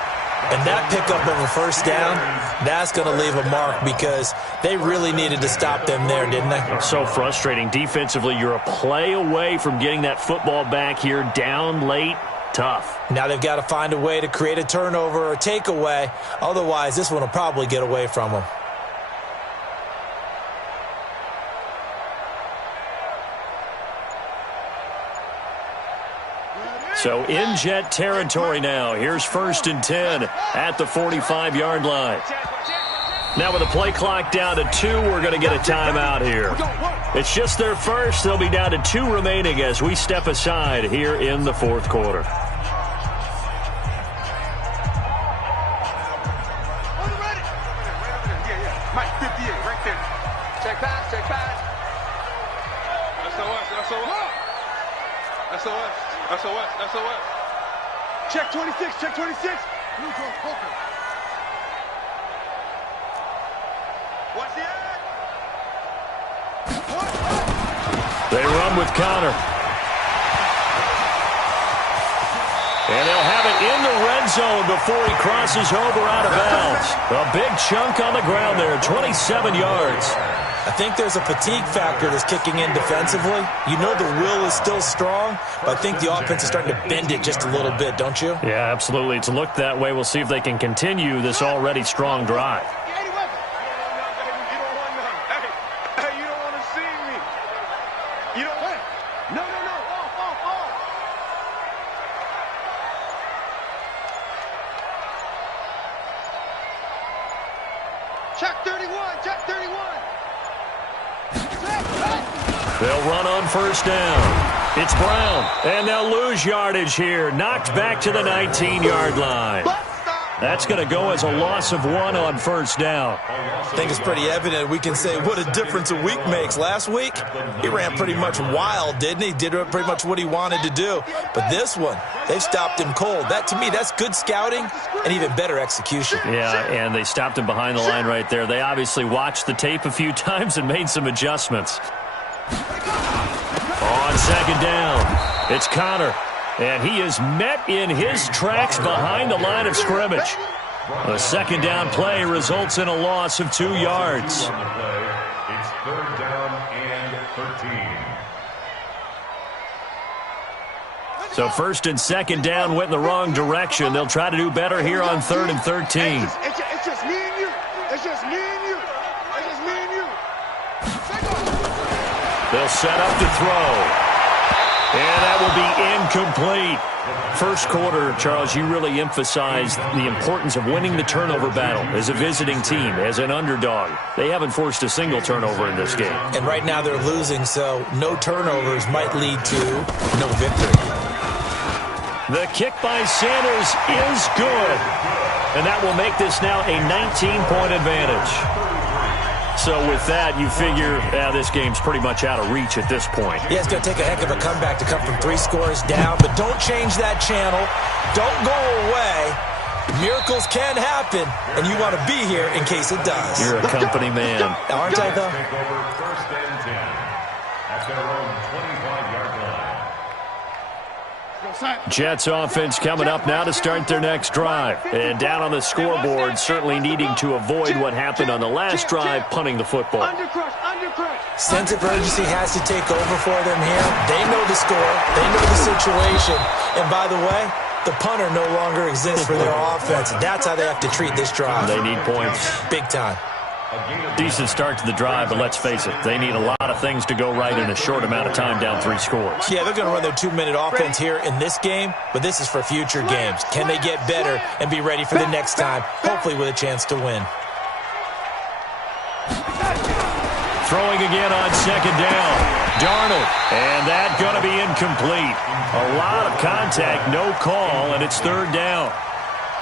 And that pickup of a first down, that's going to leave a mark because they really needed to stop them there, didn't they? So frustrating. Defensively, you're a play away from getting that football back here down late. Tough. Now they've got to find a way to create a turnover or a takeaway. Otherwise, this one will probably get away from them. So in Jet territory now. Here's 1st and 10 at the 45-yard line. Now with the play clock down to 2, we're going to get a timeout here. It's just their first. They'll be down to 2 remaining as we step aside here in the 4th quarter. Mike 58 right there. Check pass, check pass. SOS. Check 26, check 26. Watch the end. They run with Connor. And they'll have it in the red zone before he crosses over out of bounds. A big chunk on the ground there, 27 yards. I think there's a fatigue factor that's kicking in defensively. You know the will is still strong, but I think the offense is starting to bend it just a little bit, don't you? Yeah, absolutely. It's looked that way. We'll see if they can continue this already strong drive. Check 31, check 31. They'll run on 1st down. It's Brown, and they'll lose yardage here. Knocked back to the 19-yard line. That's going to go as a loss of 1 on 1st down. I think it's pretty evident. We can say what a difference a week makes. Last week, he ran pretty much wild, didn't he? Did pretty much what he wanted to do. But this one, they've stopped him cold. That, to me, that's good scouting and even better execution. Yeah, and they stopped him behind the line right there. They obviously watched the tape a few times and made some adjustments. On 2nd down, it's Connor. And he is met in his tracks behind the line of scrimmage. A 2nd down play results in a loss of 2 yards. It's 3rd down and 13. So first and second down went in the wrong direction. They'll try to do better here on 3rd and 13. It's just me and you. It's just me and you. It's just me and you. They'll set up to throw. And that will be incomplete. First quarter, Charles, you really emphasized the importance of winning the turnover battle as a visiting team, as an underdog. They haven't forced a single turnover in this game. And right now they're losing, so no turnovers might lead to no victory. The kick by Sanders is good. And that will make this now a 19-point advantage. So with that, you figure this game's pretty much out of reach at this point. Yeah, it's going to take a heck of a comeback to come from 3 scores down, but don't change that channel. Don't go away. Miracles can happen, and you want to be here in case it does. You're a company man. Aren't I, though? Take over 1st and 10 at their own 25-yard line. Jets offense coming up now to start their next drive. And down on the scoreboard, certainly needing to avoid what happened on the last drive, punting the football. Sense of urgency has to take over for them here. They know the score. They know the situation. And by the way, the punter no longer exists for their offense. That's how they have to treat this drive. They need points. Big time. Decent start to the drive, but let's face it, they need a lot of things to go right in a short amount of time down 3 scores. Yeah, they're going to run their 2-minute offense here in this game, but this is for future games. Can they get better and be ready for the next time, hopefully with a chance to win? Throwing again on 2nd down. Darnold, and that going to be incomplete. A lot of contact, no call, and it's 3rd down.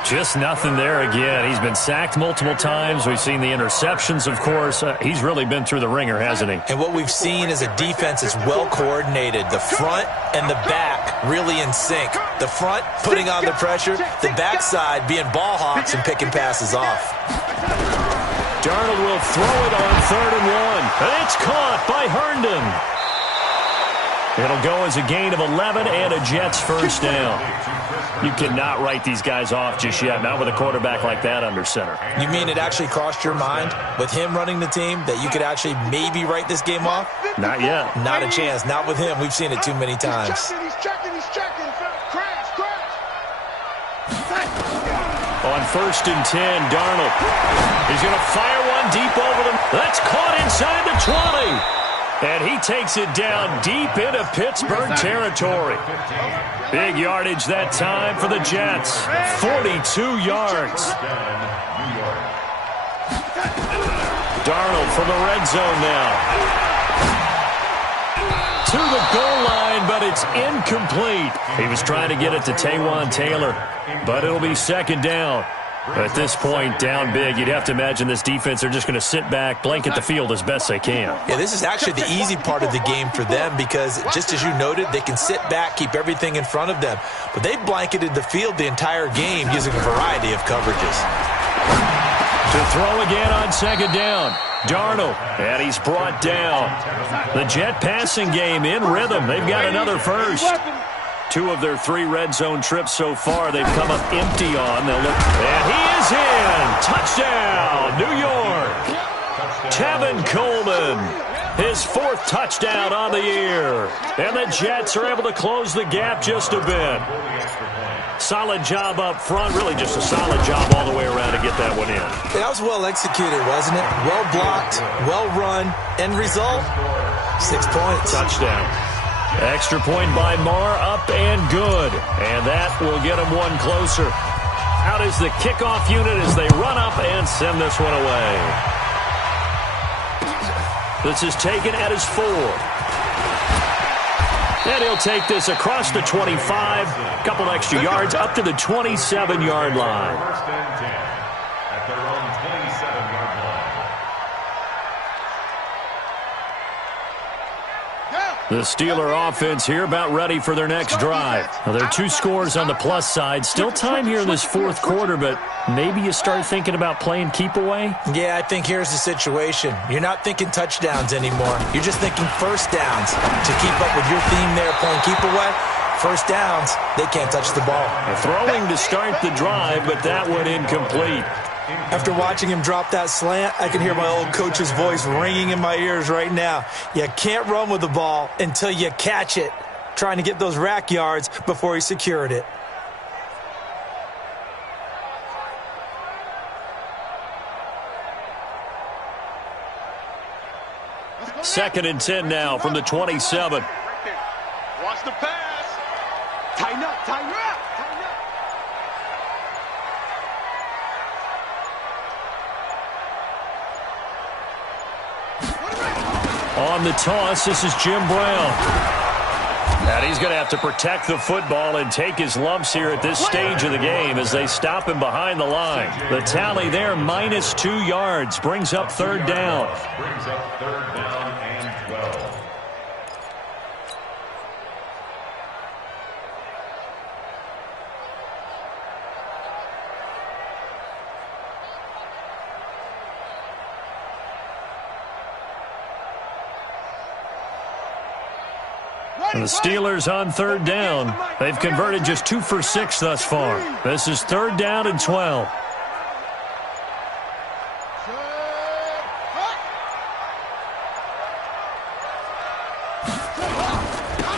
Just nothing there again. He's been sacked multiple times. We've seen the interceptions, of course. He's really been through the ringer, hasn't he? And what we've seen is a defense that's well coordinated. The front and the back really in sync. The front putting on the pressure, the backside being ball hawks and picking passes off. Darnold will throw it on 3rd and 1. And it's caught by Herndon. It'll go as a gain of 11 and a Jets first down. You cannot write these guys off just yet, not with a quarterback like that under center. You mean it actually crossed your mind with him running the team that you could actually maybe write this game off? Not yet. Not a chance. Not with him. We've seen it too many times. He's checking. Crash. On 1st and 10, Darnold. He's going to fire one deep over them. That's caught inside the 20. And he takes it down deep into Pittsburgh territory. Big yardage that time for the Jets. 42 yards. Darnold from the red zone now. To the goal line, but it's incomplete. He was trying to get it to Taywan Taylor, but it'll be 2nd down. At this point, down big, you'd have to imagine this defense are just going to sit back, blanket the field as best they can. Yeah, this is actually the easy part of the game for them because, just as you noted, they can sit back, keep everything in front of them. But they blanketed the field the entire game using a variety of coverages. To throw again on 2nd down. Darnold, and he's brought down. The Jet passing game in rhythm. They've got another first. 2 of their 3 red zone trips so far, they've come up empty on. They'll look, and he is in. Touchdown, New York. Tevin Coleman, his 4th touchdown on the year. And the Jets are able to close the gap just a bit. Solid job up front, really just a solid job all the way around to get that one in. That was well executed, wasn't it? Well blocked, well run, end result, 6 points. Touchdown. Extra point by Marr, up and good. And that will get him one closer. Out is the kickoff unit as they run up and send this one away. This is taken at his 4. And he'll take this across the 25, couple extra yards up to the 27-yard line. 1st and 10 at their own 27-yard line. The Steeler offense here about ready for their next drive. Now, there are 2 scores on the plus side. Still time here in this 4th quarter, but maybe you start thinking about playing keep away? Yeah, I think here's the situation. You're not thinking touchdowns anymore. You're just thinking first downs. To keep up with your theme there, playing keep away, first downs, they can't touch the ball. Throwing to start the drive, but that one incomplete. After watching him drop that slant, I can hear my old coach's voice ringing in my ears right now. You can't run with the ball until you catch it. trying to get those rack yards before he secured it. Second and 10 now from the 27. Watch the pass. Tighten up, tighten up, tighten up. On the toss, this is Jim Brown. And he's going to have to protect the football and take his lumps here at this stage of the game as they stop him behind the line. The tally there, -2 yards, brings up third down. Brings up third down and 12. And the Steelers on third down. They've converted just 2 for 6 thus far. This is third down and 12.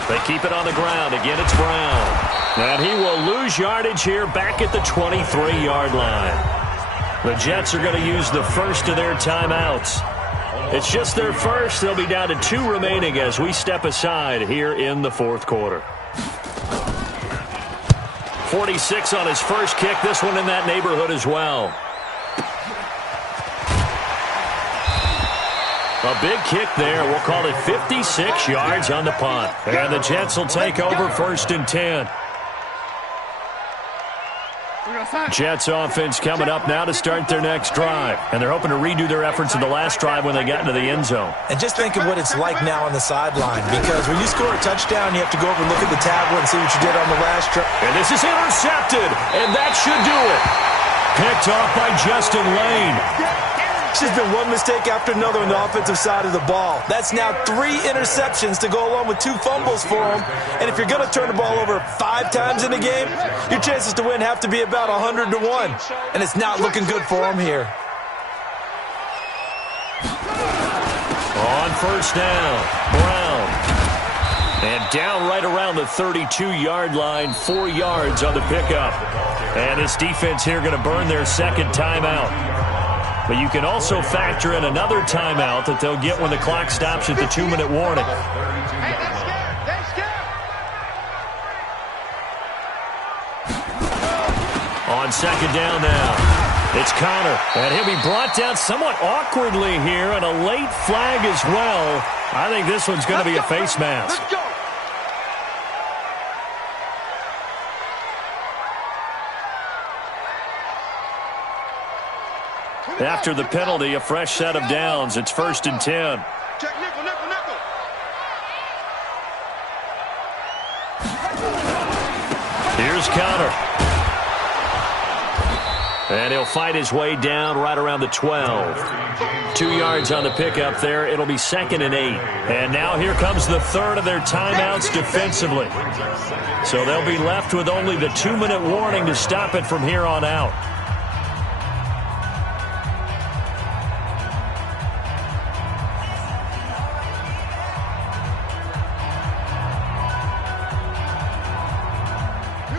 They keep it on the ground. Again, it's Brown. And he will lose yardage here back at the 23-yard line. The Jets are going to use the first of their timeouts. It's just their first. They'll be down to 2 remaining as we step aside here in the fourth quarter. 46 on his first kick. This one in that neighborhood as well. A big kick there. We'll call it 56 yards on the punt. And the Jets will take over first and 10. Jets offense coming up now to start their next drive. And they're hoping to redo their efforts in the last drive when they got into the end zone. And just think of what it's like now on the sideline, because when you score a touchdown, you have to go over and look at the tablet and see what you did on the last drive. And this is intercepted, and that should do it. Picked off by Justin Lane. It's just been one mistake after another on the offensive side of the ball. That's now 3 interceptions to go along with 2 fumbles for him. And if you're going to turn the ball over 5 times in a game, your chances to win have to be about 100 to 1. And it's not looking good for him here. On first down, Brown. And down right around the 32-yard line, 4 yards on the pickup. And this defense here going to burn their second timeout. But you can also factor in another timeout that they'll get when the clock stops at the 2-minute warning. On second down now, it's Connor. And he'll be brought down somewhat awkwardly here, and a late flag as well. I think this one's going to be a face mask. Let's go. After the penalty, a fresh set of downs. It's first and 10. Check nickel, nickel, nickel. Here's Connor. And he'll fight his way down right around the 12. 2 yards on the pickup there. It'll be second and 8. And now here comes the third of their timeouts defensively. So they'll be left with only the 2-minute warning to stop it from here on out.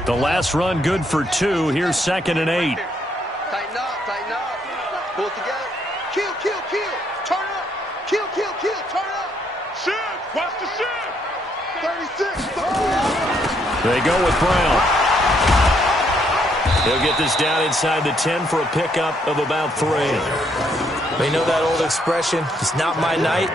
The last run good for 2. Here's second and 8. Tighten up, pull it together. Kill, kill, kill, turn up. Kill, kill, kill, turn up. Shift, watch the shift. 36. They go with Brown. He'll get this down inside the 10 for a pickup of about 3. They know that old expression, it's not my night.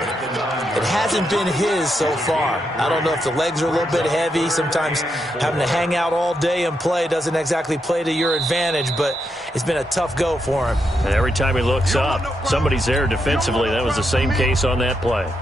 It hasn't been his so far. I don't know if the legs are a little bit heavy. Sometimes having to hang out all day and play doesn't exactly play to your advantage, but it's been a tough go for him. And every time he looks up, somebody's there defensively. That was the same case on that play.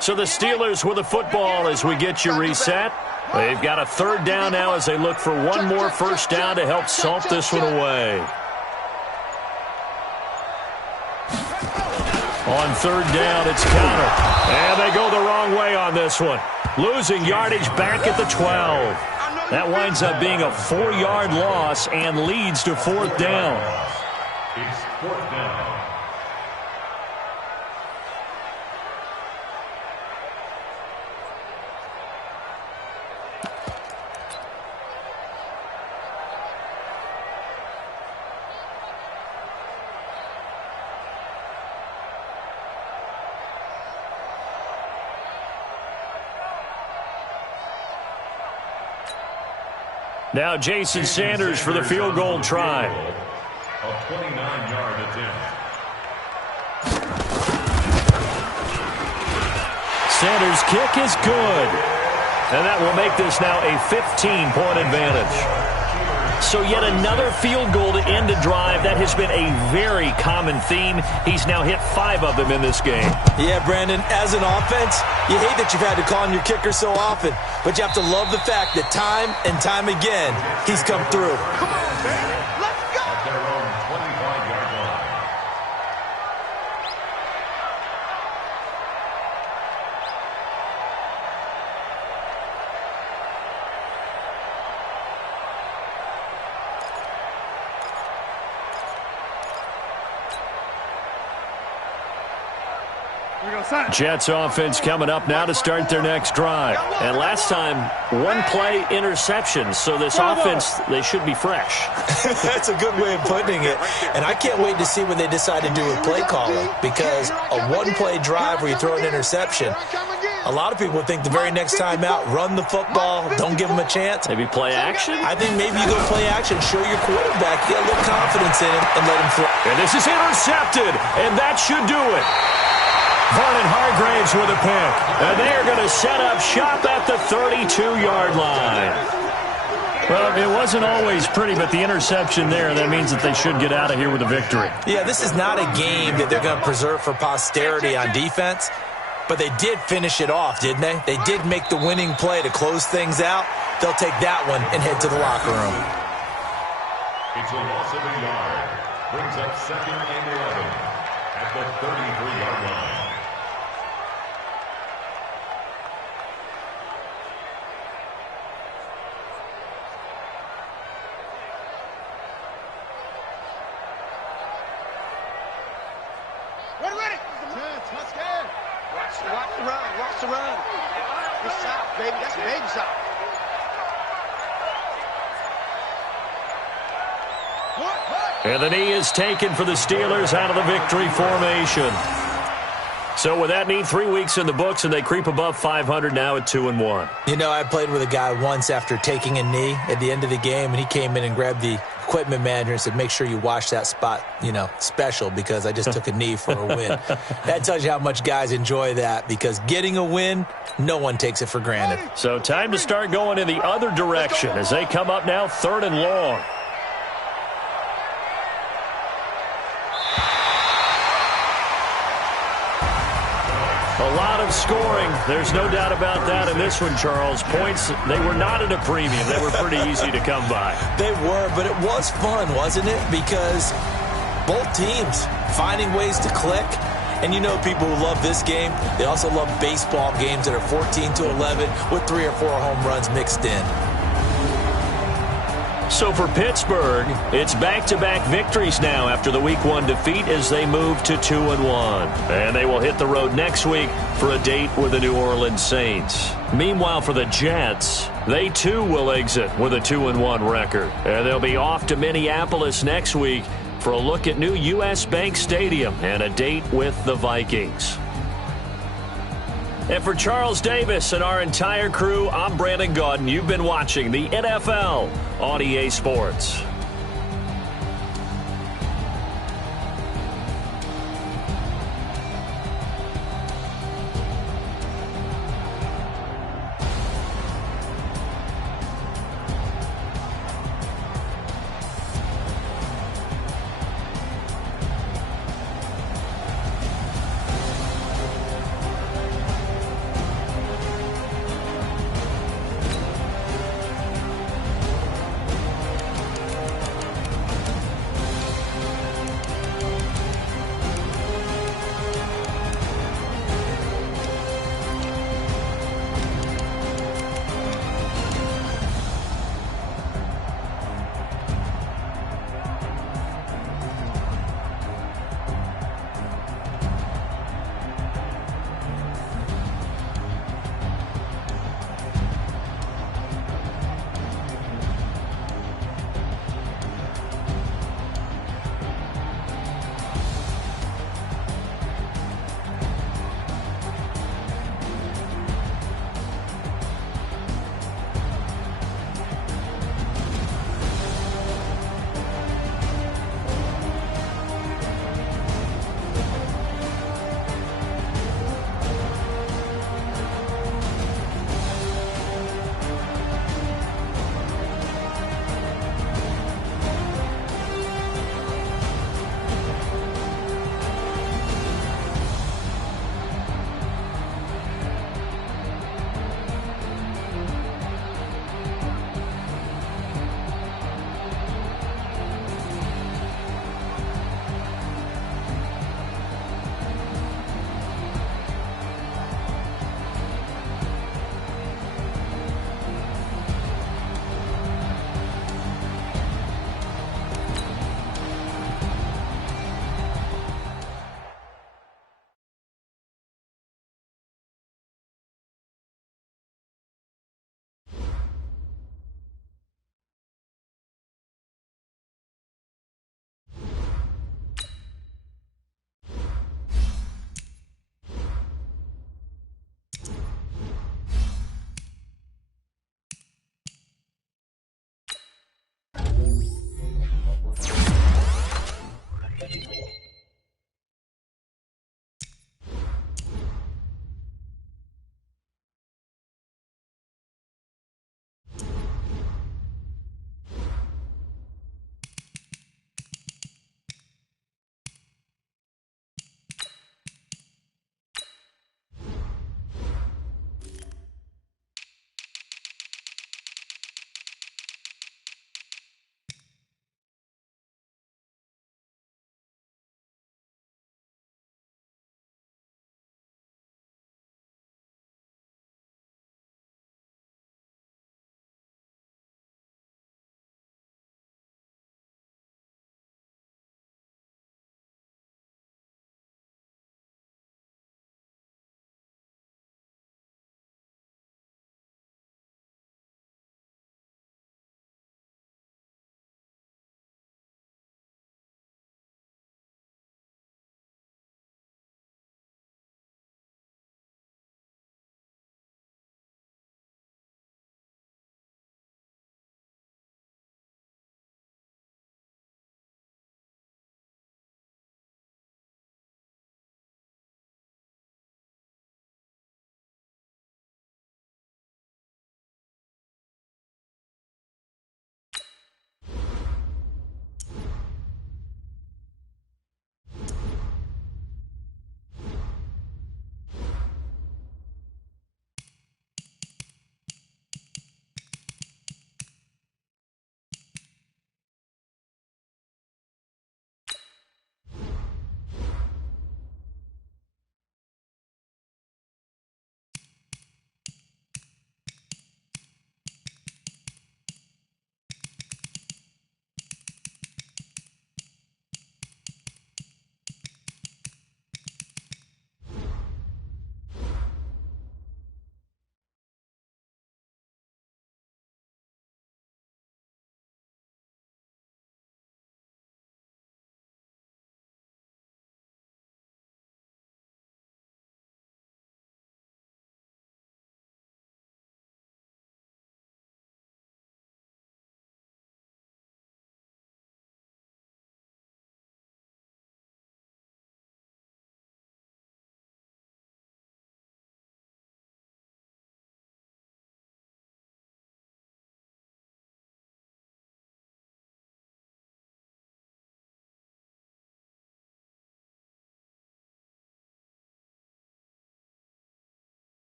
So the Steelers with the football as we get you reset. They've got a third down now as they look for one more first down to help salt this one away. On third down, it's counter. And they go the wrong way on this one. Losing yardage back at the 12. That winds up being a 4-yard loss and leads to fourth down. It's fourth down. Now Jason Sanders for the field goal try. A 29-yard attempt. Sanders' kick is good. And that will make this now a 15-point advantage. So yet another field goal to end a drive. That has been a very common theme. He's now hit 5 of them in this game. Yeah, Brandon, as an offense, you hate that you've had to call on your kicker so often, but you have to love the fact that time and time again, he's come through. Come on, baby. Let's go. At their own 25-yard line. Jets offense coming up now to start their next drive. And last time, one play interception. So this offense, they should be fresh. That's a good way of putting it. And I can't wait to see what they decide to do with play calling, because a one-play drive where you throw an interception, a lot of people think the very next time out, run the football, don't give them a chance. Maybe play action? I think maybe you go play action, show your quarterback, get a little confidence in him, and let him throw. And this is intercepted, and that should do it. Vernon Hargraves with a pick. And they are going to set up shop at the 32-yard line. Well, it wasn't always pretty, but the interception there, that means that they should get out of here with a victory. Yeah, this is not a game that they're going to preserve for posterity on defense, but they did finish it off, didn't they? They did make the winning play to close things out. They'll take that one and head to the locker room. It's a loss of a yard. Brings up second and 11 at the 33-yard line. Watch the run. Good shot, baby. That's a baby shot. And the knee is taken for the Steelers out of the victory formation. So with that knee, 3 weeks in the books, and they creep above 500 now at 2-1. You know, I played with a guy once after taking a knee at the end of the game, and he came in and grabbed the equipment manager and said, make sure you wash that spot, you know, special, because I just took a knee for a win. That tells you how much guys enjoy that, because getting a win, no one takes it for granted. So time to start going in the other direction as they come up now 3rd and long. A lot of scoring. There's no doubt about that in this one, Charles. Points, they were not at a premium. They were pretty easy to come by. They were, but it was fun, wasn't it? Because both teams finding ways to click. And you know people who love this game, they also love baseball games that are 14-11 with 3 or 4 home runs mixed in. So for Pittsburgh, it's back-to-back victories now after the Week 1 defeat as they move to 2-1. And they will hit the road next week for a date with the New Orleans Saints. Meanwhile, for the Jets, they too will exit with a 2-1 record. And they'll be off to Minneapolis next week for a look at new U.S. Bank Stadium and a date with the Vikings. And for Charles Davis and our entire crew, I'm Brandon Gaudin. You've been watching the NFL on EA Sports.